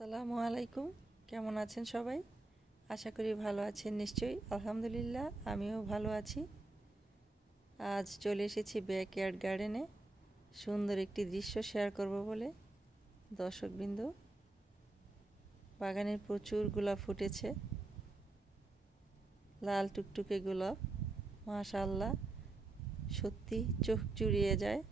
আসসালামু আলাইকুম। কেমন আছেন সবাই? আশা করি ভালো আছেন নিশ্চয়ই। আলহামদুলিল্লাহ আমিও ভালো আছি। আজ চলে এসেছি ব্যাকইয়ার্ড গার্ডেনে সুন্দর একটি দৃশ্য শেয়ার করব বলে। দর্শকবৃন্দ, বাগানে প্রচুর গোলাপ ফুটেছে, লাল টুকটুকে গোলাপ। মাশাআল্লাহ, সত্যি চোখ জুড়িয়ে যায়।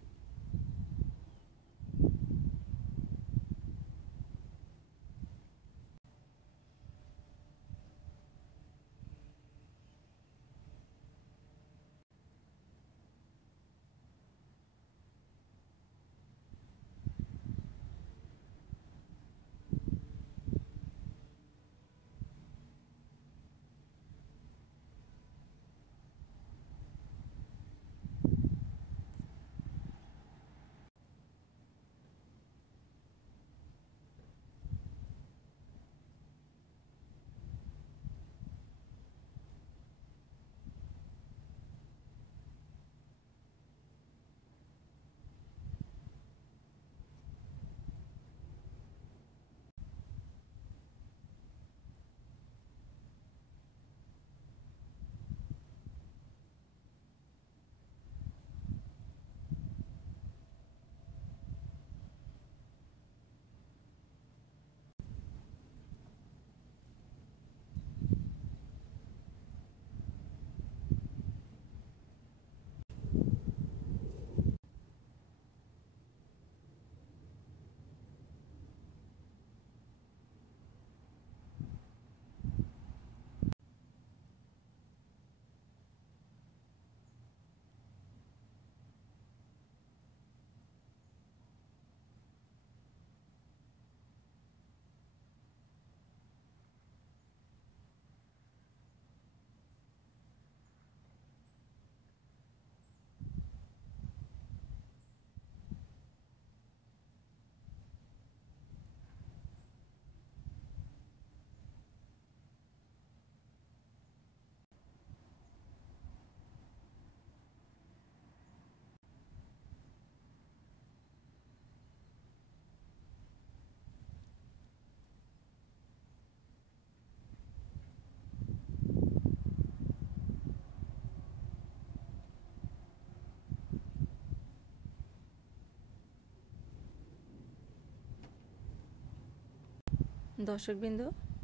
দর্শকবৃন্দ,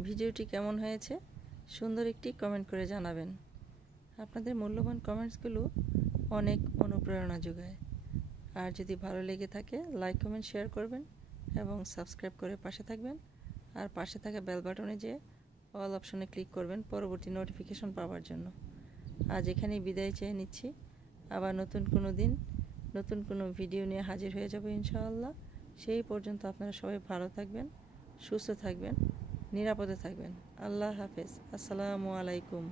ভিডিওটি কেমন হয়েছে সুন্দর একটি কমেন্ট করে জানাবেন। আপনাদের মূল্যবান কমেন্টসগুলো অনেক অনুপ্রেরণা যোগায়। আর যদি ভালো লেগে থাকে লাইক কমেন্ট শেয়ার করবেন এবং সাবস্ক্রাইব করে পাশে থাকবেন। আর পাশে থাকা বেল বাটনে যে অল অপশনে ক্লিক করবেন পরবর্তী নোটিফিকেশন পাওয়ার জন্য। আজ এখানেই বিদায় চেয়ে নিচ্ছি। আবার নতুন কোনো দিন নতুন কোনো ভিডিও নিয়ে হাজির হয়ে যাব ইনশাআল্লাহ। সেই পর্যন্ত আপনারা সবাই ভালো থাকবেন, সুস্থ থাকবেন, নিরাপদে থাকবেন। আল্লাহ হাফেজ। আসসালামু আলাইকুম।